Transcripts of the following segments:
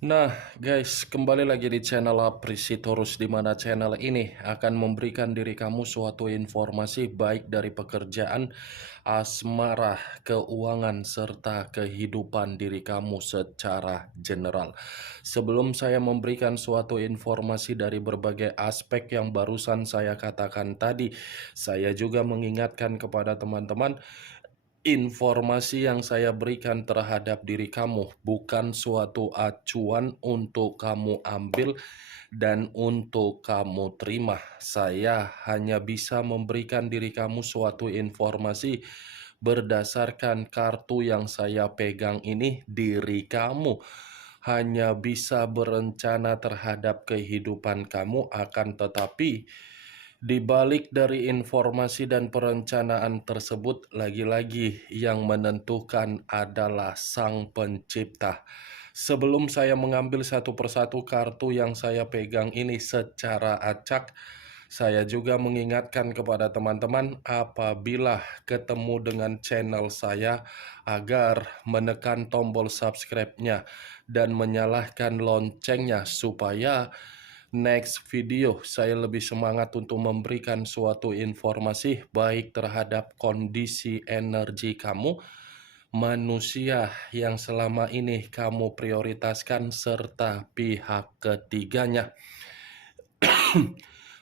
Nah, guys, kembali lagi di channel Aprisitorus, di mana channel ini akan memberikan diri kamu suatu informasi baik dari pekerjaan, asmara, keuangan, serta kehidupan diri kamu secara general. Sebelum saya memberikan suatu informasi dari berbagai aspek yang barusan saya katakan tadi, saya juga mengingatkan kepada teman-teman, informasi yang saya berikan terhadap diri kamu bukan suatu acuan untuk kamu ambil dan untuk kamu terima. Saya hanya bisa memberikan diri kamu suatu informasi berdasarkan kartu yang saya pegang ini. Diri kamu hanya bisa berencana terhadap kehidupan kamu, akan tetapi di balik dari informasi dan perencanaan tersebut, lagi-lagi yang menentukan adalah Sang Pencipta. Sebelum saya mengambil satu persatu kartu yang saya pegang ini secara acak, saya juga mengingatkan kepada teman-teman apabila ketemu dengan channel saya agar menekan tombol subscribe-nya dan menyalakan loncengnya supaya next video saya lebih semangat untuk memberikan suatu informasi baik terhadap kondisi energi kamu, manusia yang selama ini kamu prioritaskan, serta pihak ketiganya.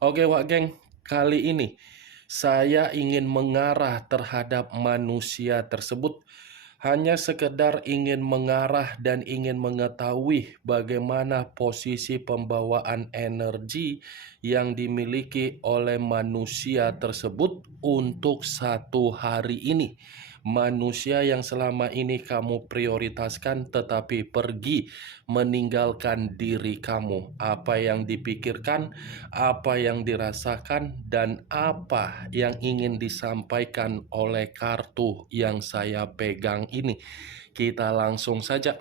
Oke Wak Geng, kali ini saya ingin mengarah terhadap manusia tersebut. Hanya sekedar ingin mengarah dan ingin mengetahui bagaimana posisi pembawaan energi yang dimiliki oleh manusia tersebut untuk satu hari ini. Manusia yang selama ini kamu prioritaskan tetapi pergi meninggalkan diri kamu. Apa yang dipikirkan, apa yang dirasakan, dan apa yang ingin disampaikan oleh kartu yang saya pegang ini. Kita langsung saja.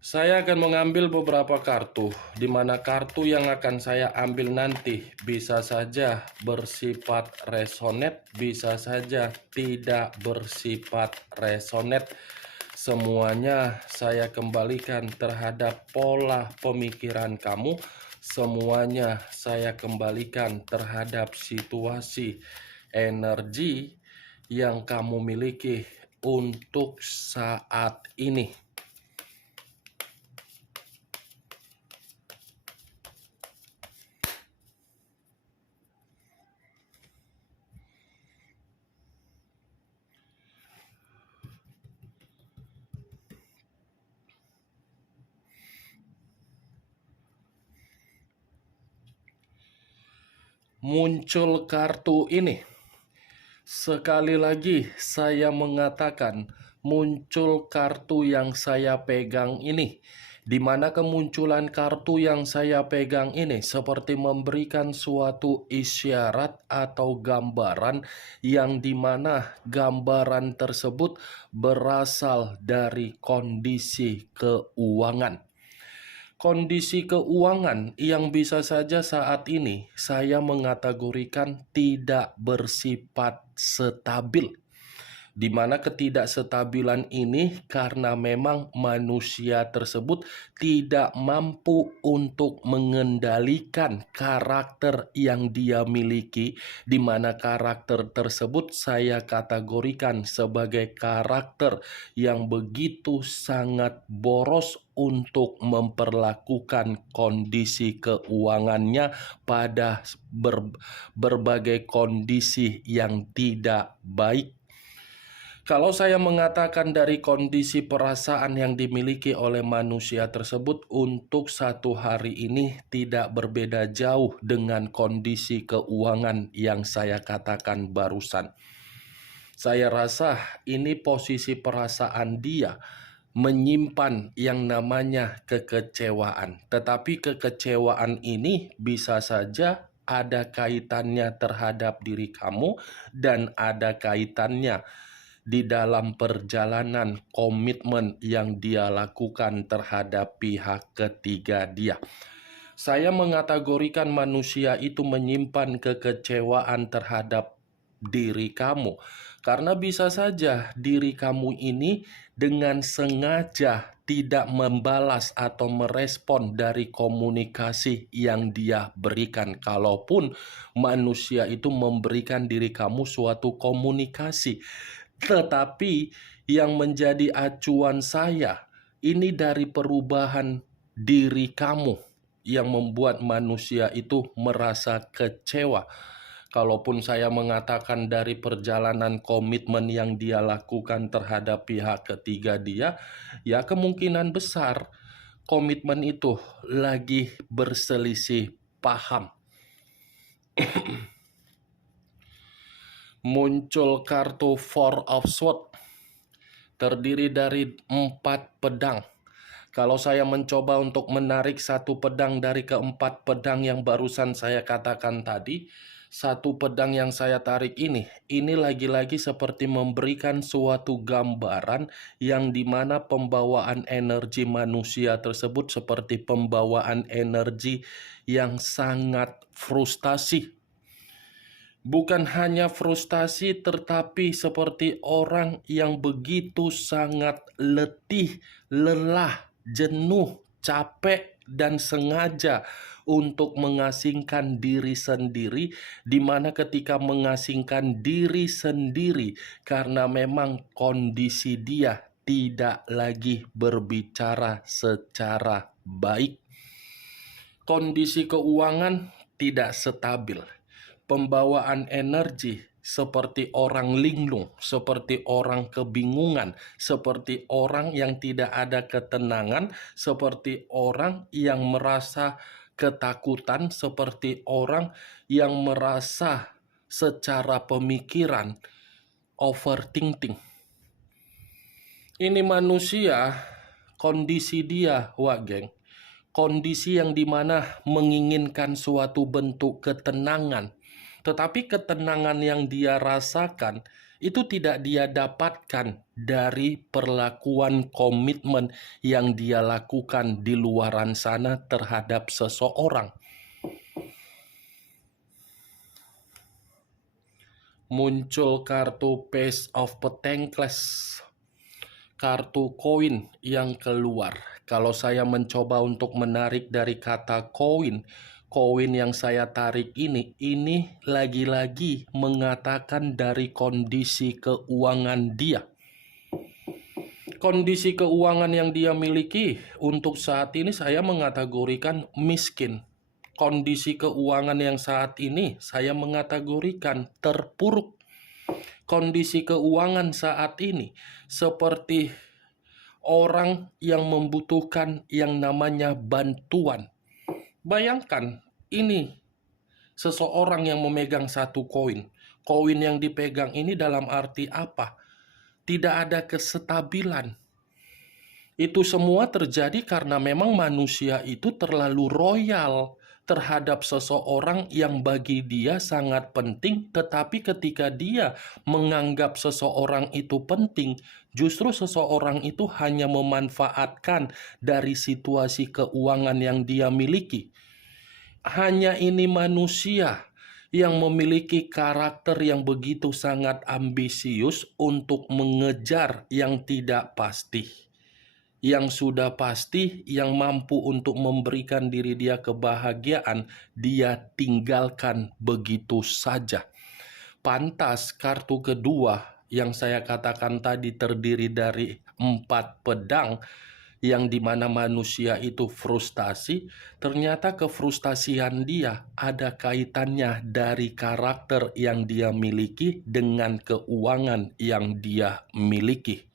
Saya akan mengambil beberapa kartu, di mana kartu yang akan saya ambil nanti bisa saja bersifat resonet, bisa saja tidak bersifat resonet. Semuanya saya kembalikan terhadap pola pemikiran kamu. Semuanya saya kembalikan terhadap situasi energi yang kamu miliki untuk saat ini. Muncul kartu ini. Sekali lagi saya mengatakan, muncul kartu yang saya pegang ini, di mana kemunculan kartu yang saya pegang ini seperti memberikan suatu isyarat atau gambaran yang dimana gambaran tersebut berasal dari kondisi keuangan. Kondisi keuangan yang bisa saja saat ini saya mengategorikan tidak bersifat stabil, di mana ketidakstabilan ini karena memang manusia tersebut tidak mampu untuk mengendalikan karakter yang dia miliki, di mana karakter tersebut saya kategorikan sebagai karakter yang begitu sangat boros untuk memperlakukan kondisi keuangannya pada berbagai kondisi yang tidak baik. Kalau saya mengatakan dari kondisi perasaan yang dimiliki oleh manusia tersebut untuk satu hari ini tidak berbeda jauh dengan kondisi keuangan yang saya katakan barusan. Saya rasa ini posisi perasaan dia menyimpan yang namanya kekecewaan. Tetapi kekecewaan ini bisa saja ada kaitannya terhadap diri kamu dan ada kaitannya di dalam perjalanan komitmen yang dia lakukan terhadap pihak ketiga dia. Saya mengategorikan manusia itu menyimpan kekecewaan terhadap diri kamu, karena bisa saja diri kamu ini dengan sengaja tidak membalas atau merespon dari komunikasi yang dia berikan. Kalaupun manusia itu memberikan diri kamu suatu komunikasi, tetapi yang menjadi acuan saya ini dari perubahan diri kamu yang membuat manusia itu merasa kecewa. Kalaupun saya mengatakan dari perjalanan komitmen yang dia lakukan terhadap pihak ketiga dia, ya kemungkinan besar komitmen itu lagi berselisih paham. Muncul kartu Four of Swords, terdiri dari 4 pedang. Kalau saya mencoba untuk menarik satu pedang dari keempat pedang yang barusan saya katakan tadi, satu pedang yang saya tarik ini lagi-lagi seperti memberikan suatu gambaran yang dimana pembawaan energi manusia tersebut seperti pembawaan energi yang sangat frustasi. Bukan hanya frustasi, tetapi seperti orang yang begitu sangat letih, lelah, jenuh, capek, dan sengaja untuk mengasingkan diri sendiri, di mana ketika mengasingkan diri sendiri karena memang kondisi dia tidak lagi berbicara secara baik. Kondisi keuangan tidak stabil. Pembawaan energi seperti orang linglung, seperti orang kebingungan, seperti orang yang tidak ada ketenangan, seperti orang yang merasa ketakutan, seperti orang yang merasa secara pemikiran overthinking. Ini manusia, kondisi dia, geng, kondisi yang dimana menginginkan suatu bentuk ketenangan, tetapi ketenangan yang dia rasakan itu tidak dia dapatkan dari perlakuan komitmen yang dia lakukan di luaran sana terhadap seseorang. Muncul kartu Page of Pentacles, kartu koin yang keluar. Kalau saya mencoba untuk menarik dari kata koin yang saya tarik ini lagi-lagi mengatakan dari kondisi keuangan dia. Kondisi keuangan yang dia miliki untuk saat ini saya mengategorikan miskin. Kondisi keuangan yang saat ini saya mengategorikan terpuruk. Kondisi keuangan saat ini seperti orang yang membutuhkan yang namanya bantuan. Bayangkan, ini seseorang yang memegang satu koin. Koin yang dipegang ini dalam arti apa? Tidak ada kestabilan. Itu semua terjadi karena memang manusia itu terlalu royal terhadap seseorang yang bagi dia sangat penting, tetapi ketika dia menganggap seseorang itu penting, justru seseorang itu hanya memanfaatkan dari situasi keuangan yang dia miliki. Hanya ini manusia yang memiliki karakter yang begitu sangat ambisius untuk mengejar yang tidak pasti. Yang sudah pasti, yang mampu untuk memberikan diri dia kebahagiaan, dia tinggalkan begitu saja. Pantas kartu kedua yang saya katakan tadi terdiri dari 4 pedang, yang dimana manusia itu frustasi, ternyata kefrustasian dia ada kaitannya dari karakter yang dia miliki dengan keuangan yang dia miliki.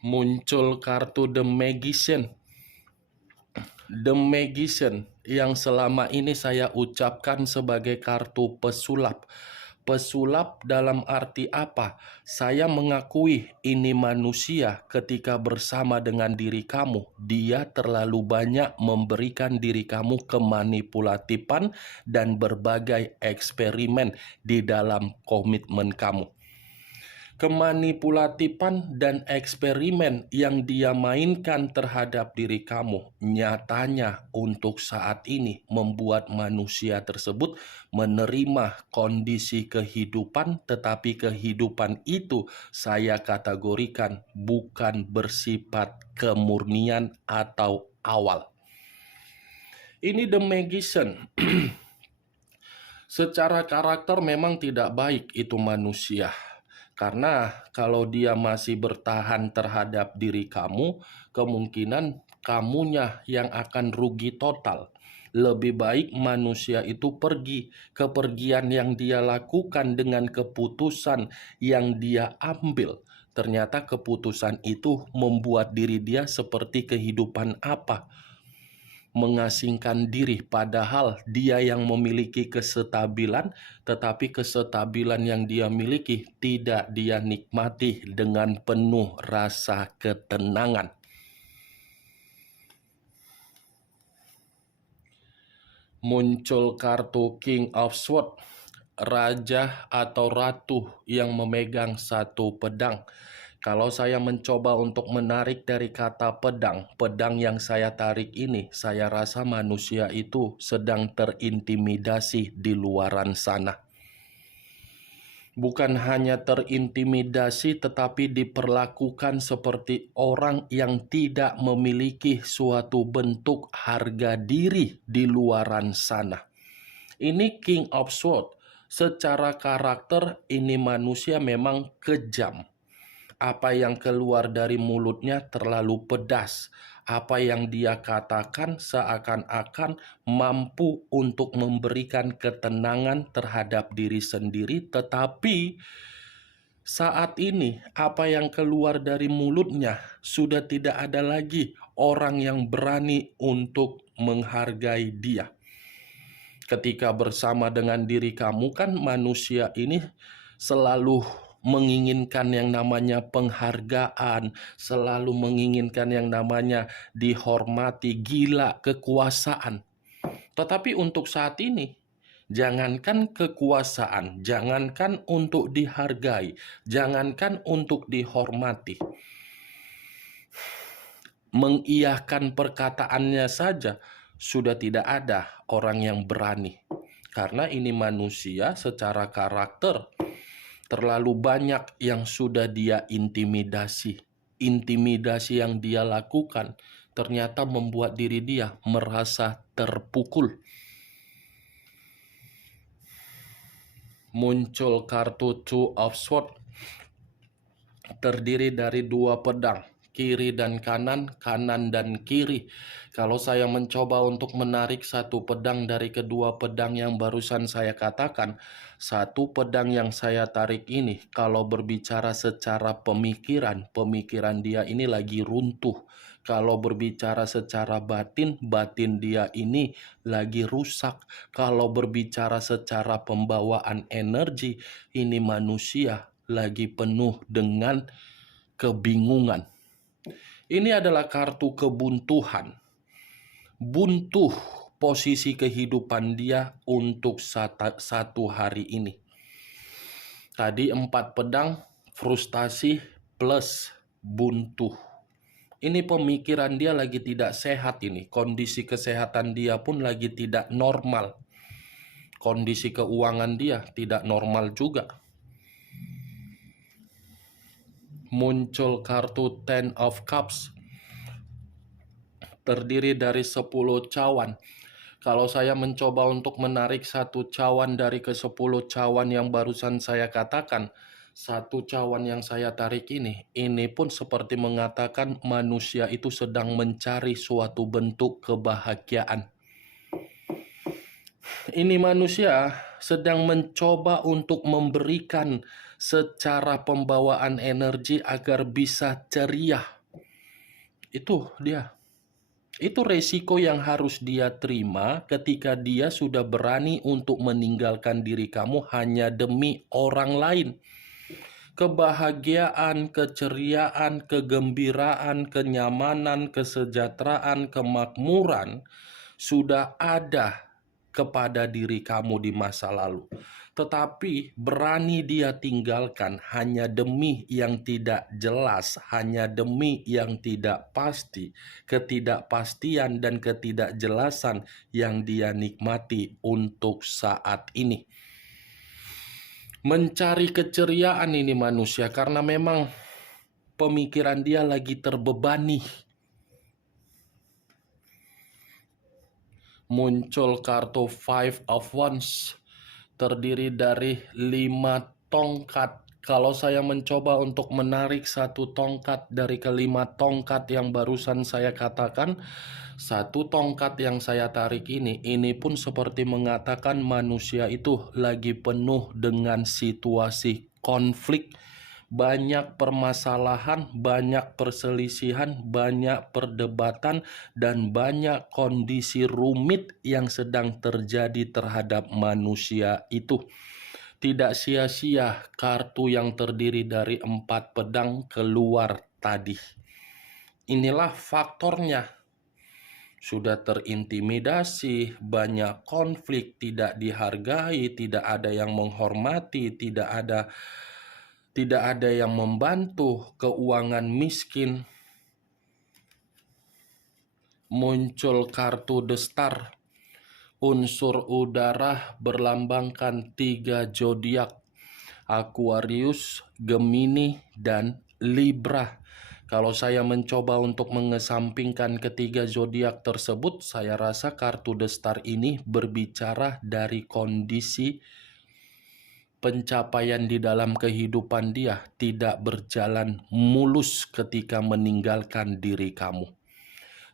Muncul kartu The Magician. The Magician yang selama ini saya ucapkan sebagai kartu pesulap. Pesulap dalam arti apa? Saya mengakui ini manusia ketika bersama dengan diri kamu, dia terlalu banyak memberikan diri kamu kemanipulatifan dan berbagai eksperimen di dalam komitmen kamu. Kemanipulatifan dan eksperimen yang dia mainkan terhadap diri kamu nyatanya untuk saat ini membuat manusia tersebut menerima kondisi kehidupan, tetapi kehidupan itu saya kategorikan bukan bersifat kemurnian atau awal. Ini The Magician. Secara karakter memang tidak baik itu manusia. Karena kalau dia masih bertahan terhadap diri kamu, kemungkinan kamunya yang akan rugi total. Lebih baik manusia itu pergi. Kepergian yang dia lakukan dengan keputusan yang dia ambil. Ternyata keputusan itu membuat diri dia seperti kehidupan apa? Mengasingkan diri, padahal dia yang memiliki kesestabilan, tetapi kesestabilan yang dia miliki tidak dia nikmati dengan penuh rasa ketenangan. Muncul kartu King of Swords, raja atau ratu yang memegang satu pedang. Kalau saya mencoba untuk menarik dari kata pedang, pedang yang saya tarik ini, saya rasa manusia itu sedang terintimidasi di luaran sana. Bukan hanya terintimidasi, tetapi diperlakukan seperti orang yang tidak memiliki suatu bentuk harga diri di luaran sana. Ini King of Swords. Secara karakter, ini manusia memang kejam. Apa yang keluar dari mulutnya terlalu pedas. Apa yang dia katakan seakan-akan mampu untuk memberikan ketenangan terhadap diri sendiri, tetapi saat ini apa yang keluar dari mulutnya sudah tidak ada lagi orang yang berani untuk menghargai dia. Ketika bersama dengan diri kamu kan manusia ini selalu menginginkan yang namanya penghargaan, selalu menginginkan yang namanya dihormati, gila kekuasaan. Tetapi untuk saat ini, jangankan kekuasaan, jangankan untuk dihargai, jangankan untuk dihormati. Mengiyahkan perkataannya saja sudah tidak ada orang yang berani. Karena ini manusia secara karakter terlalu banyak yang sudah dia intimidasi. Intimidasi yang dia lakukan ternyata membuat diri dia merasa terpukul. Muncul kartu Two of Swords, terdiri dari dua pedang, kiri dan kanan, kanan dan kiri. Kalau saya mencoba untuk menarik satu pedang dari kedua pedang yang barusan saya katakan, satu pedang yang saya tarik ini, kalau berbicara secara pemikiran, pemikiran dia ini lagi runtuh. Kalau berbicara secara batin, batin dia ini lagi rusak. Kalau berbicara secara pembawaan energi, ini manusia lagi penuh dengan kebingungan. Ini adalah kartu kebuntuhan. Buntuh posisi kehidupan dia untuk satu hari ini. Tadi 4 pedang, frustasi plus buntuh. Ini pemikiran dia lagi tidak sehat ini. Kondisi kesehatan dia pun lagi tidak normal. Kondisi keuangan dia tidak normal juga. Muncul kartu Ten of Cups, terdiri dari 10 cawan. Kalau saya mencoba untuk menarik satu cawan dari ke-10 cawan yang barusan saya katakan, satu cawan yang saya tarik ini pun seperti mengatakan manusia itu sedang mencari suatu bentuk kebahagiaan. Ini manusia sedang mencoba untuk memberikan secara pembawaan energi agar bisa ceria. Itu dia. Itu resiko yang harus dia terima ketika dia sudah berani untuk meninggalkan diri kamu hanya demi orang lain. Kebahagiaan, keceriaan, kegembiraan, kenyamanan, kesejahteraan, kemakmuran sudah ada kepada diri kamu di masa lalu. tetapi berani dia tinggalkan hanya demi yang tidak jelas, hanya demi yang tidak pasti, ketidakpastian dan ketidakjelasan yang dia nikmati untuk saat ini. Mencari keceriaan ini manusia karena memang pemikiran dia lagi terbebani. Muncul kartu Five of Wands, terdiri dari 5 tongkat. Kalau saya mencoba untuk menarik satu tongkat dari kelima tongkat yang barusan saya katakan, satu tongkat yang saya tarik ini pun seperti mengatakan manusia itu lagi penuh dengan situasi konflik, banyak permasalahan, banyak perselisihan, banyak perdebatan, dan banyak kondisi rumit yang sedang terjadi terhadap manusia itu. Tidak sia-sia kartu yang terdiri dari 4 pedang keluar tadi. Inilah faktornya. Sudah terintimidasi, banyak konflik, tidak dihargai, tidak ada yang menghormati, tidak ada yang membantu, keuangan miskin. Muncul kartu The Star, unsur udara berlambangkan 3 zodiak, Aquarius, Gemini, dan Libra. Kalau saya mencoba untuk mengesampingkan ketiga zodiak tersebut, saya rasa kartu The Star ini berbicara dari kondisi pencapaian di dalam kehidupan dia tidak berjalan mulus ketika meninggalkan diri kamu.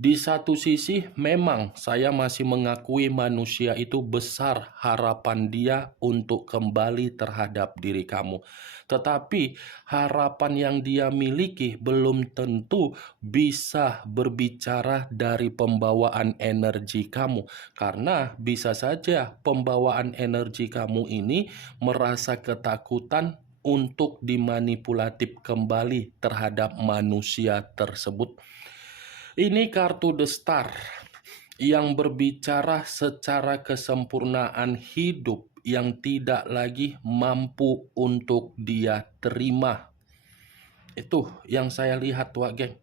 Di satu sisi memang saya masih mengakui manusia itu besar harapan dia untuk kembali terhadap diri kamu. Tetapi harapan yang dia miliki belum tentu bisa berbicara dari pembawaan energi kamu. Karena bisa saja pembawaan energi kamu ini merasa ketakutan untuk dimanipulatif kembali terhadap manusia tersebut. Ini kartu The Star yang berbicara secara kesempurnaan hidup yang tidak lagi mampu untuk dia terima. Itu yang saya lihat, Wak Geng.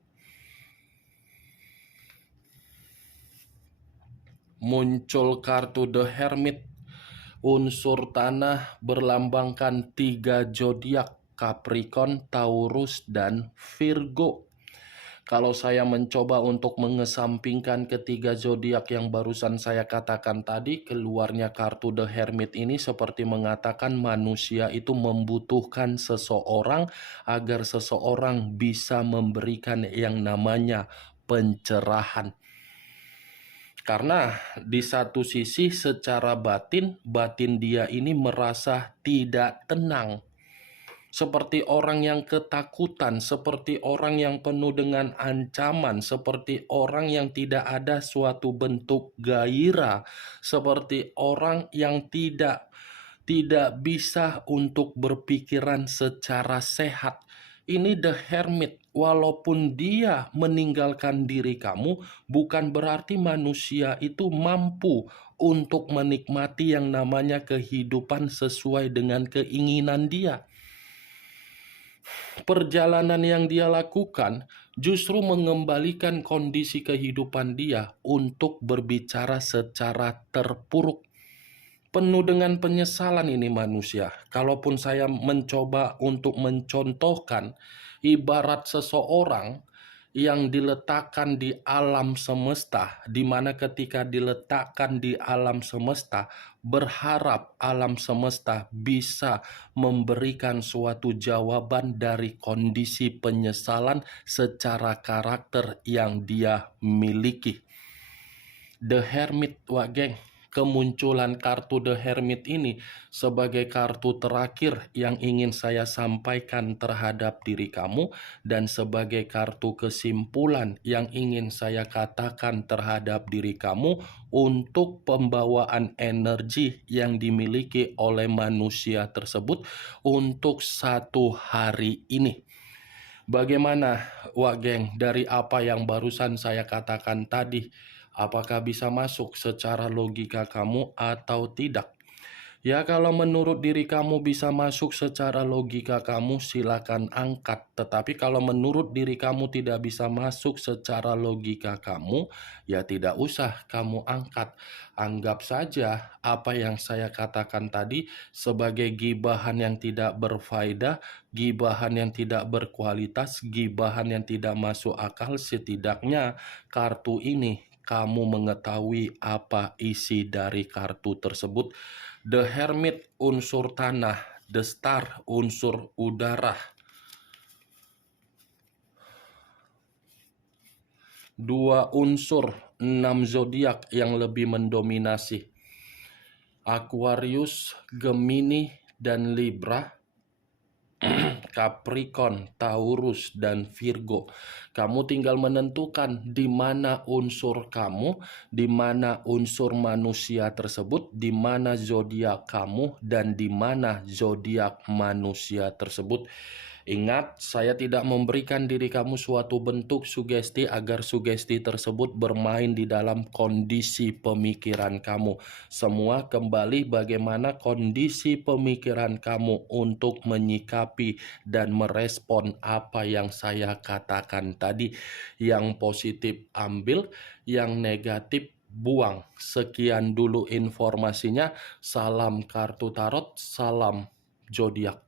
Muncul kartu The Hermit, unsur tanah berlambangkan 3 zodiak, Capricorn, Taurus, dan Virgo. Kalau saya mencoba untuk mengesampingkan ketiga zodiak yang barusan saya katakan tadi, keluarnya kartu The Hermit ini seperti mengatakan manusia itu membutuhkan seseorang agar seseorang bisa memberikan yang namanya pencerahan. Karena di satu sisi secara batin dia ini merasa tidak tenang. Seperti orang yang ketakutan, seperti orang yang penuh dengan ancaman, seperti orang yang tidak ada suatu bentuk gairah, seperti orang yang tidak bisa untuk berpikiran secara sehat. Ini The Hermit, walaupun dia meninggalkan diri kamu, bukan berarti manusia itu mampu untuk menikmati yang namanya kehidupan sesuai dengan keinginan dia. Perjalanan yang dia lakukan justru mengembalikan kondisi kehidupan dia untuk berbicara secara terpuruk. Penuh dengan penyesalan ini manusia. Kalaupun saya mencoba untuk mencontohkan, ibarat seseorang yang diletakkan di alam semesta, di mana ketika diletakkan di alam semesta, berharap alam semesta bisa memberikan suatu jawaban dari kondisi penyesalan secara karakter yang dia miliki. The Hermit, Wak Geng. Kemunculan kartu The Hermit ini sebagai kartu terakhir yang ingin saya sampaikan terhadap diri kamu dan sebagai kartu kesimpulan yang ingin saya katakan terhadap diri kamu untuk pembawaan energi yang dimiliki oleh manusia tersebut untuk satu hari ini. Bagaimana, Wak Geng, dari apa yang barusan saya katakan tadi? Apakah bisa masuk secara logika kamu atau tidak? Ya, kalau menurut diri kamu bisa masuk secara logika kamu, silakan angkat. Tetapi kalau menurut diri kamu tidak bisa masuk secara logika kamu, ya tidak usah kamu angkat. Anggap saja apa yang saya katakan tadi sebagai gibahan yang tidak berfaedah, gibahan yang tidak berkualitas, gibahan yang tidak masuk akal. Setidaknya kartu ini kamu mengetahui apa isi dari kartu tersebut. The Hermit unsur tanah, The Star unsur udara. Dua unsur, 6 zodiak yang lebih mendominasi. Aquarius, Gemini, dan Libra. Capricorn, Taurus, dan Virgo. Kamu tinggal menentukan di mana unsur kamu, di mana unsur manusia tersebut, di mana zodiak kamu, dan di mana zodiak manusia tersebut. Ingat, saya tidak memberikan diri kamu suatu bentuk sugesti agar sugesti tersebut bermain di dalam kondisi pemikiran kamu. Semua kembali bagaimana kondisi pemikiran kamu untuk menyikapi dan merespon apa yang saya katakan tadi. Yang positif ambil, yang negatif buang. Sekian dulu informasinya. Salam kartu tarot, salam zodiak.